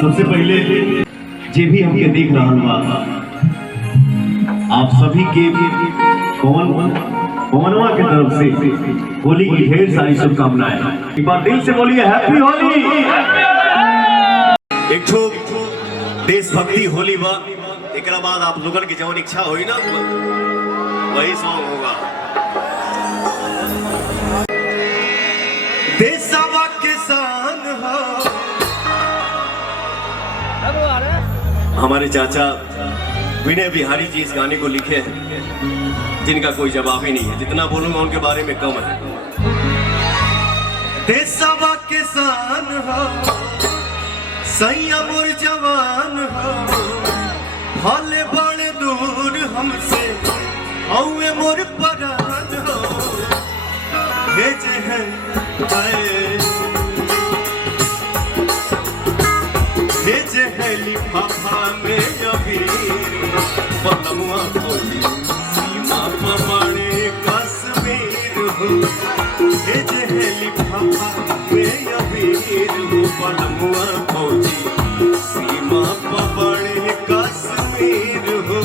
सबसे पहले जे भी हमके देख रहा बा, आप सभी के पवनवा के तरफ से होली की ढेर सारी शुभकामनाएं। एक बार दिल से बोलिए हैप्पी होली। एक ठो देशभक्ति होली बा, एक बाद आप लोगन की जवन इच्छा हुई ना वही सॉन्ग होगा। देशवा के शान हो हमारे चाचा विनय बिहारी जी इस गाने को लिखे हैं, जिनका कोई जवाब ही नहीं है। जितना बोलूंगा उनके बारे में कम है। देशवा के शान हो संयम और जवान हो, भले बड़े दूर हमसे औए मोर परान हो। भेजे हैं भेजे हैं लिफाफा में अबीर, पलमुआ खोली सीमा पर बड़े कश्मीर हो। भेजे हैं लिफाफा में अबीर, पलमुआ खोली सीमा पर बड़े कश्मीर हो।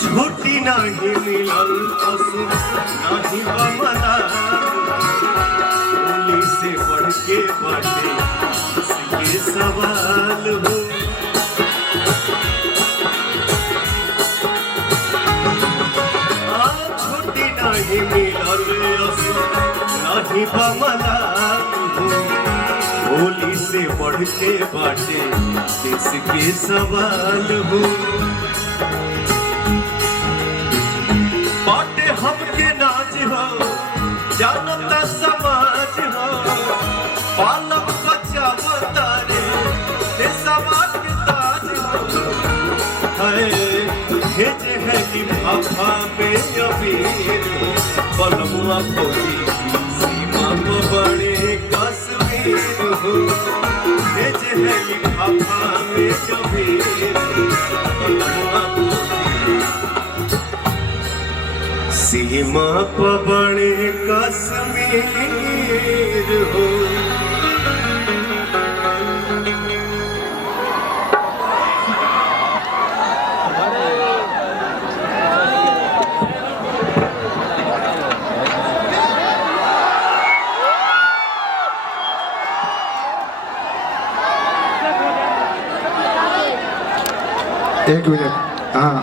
छुट्टी नहीं मिलल पशु नहीं बमला, होली से बढ़ के बाटे इसके सवाल हो। छुट्टी नहीं मिलल पशु नहीं बमला, होली से बढ़ के बाटे इसके सवाल हो। बाटे हमके नाच हो जानता समाज हो, पालक बच्चा बतारे समाज के ताज हो। भेजे हैं लिफाफा में अबीर, पलमुआ खोली सीमा को बड़े कश्मीर हो। भेजे हैं लिफाफा में अबीर, पलमुआ सीमा पर बड़े कश्मीर हो। एक मिनट, हाँ।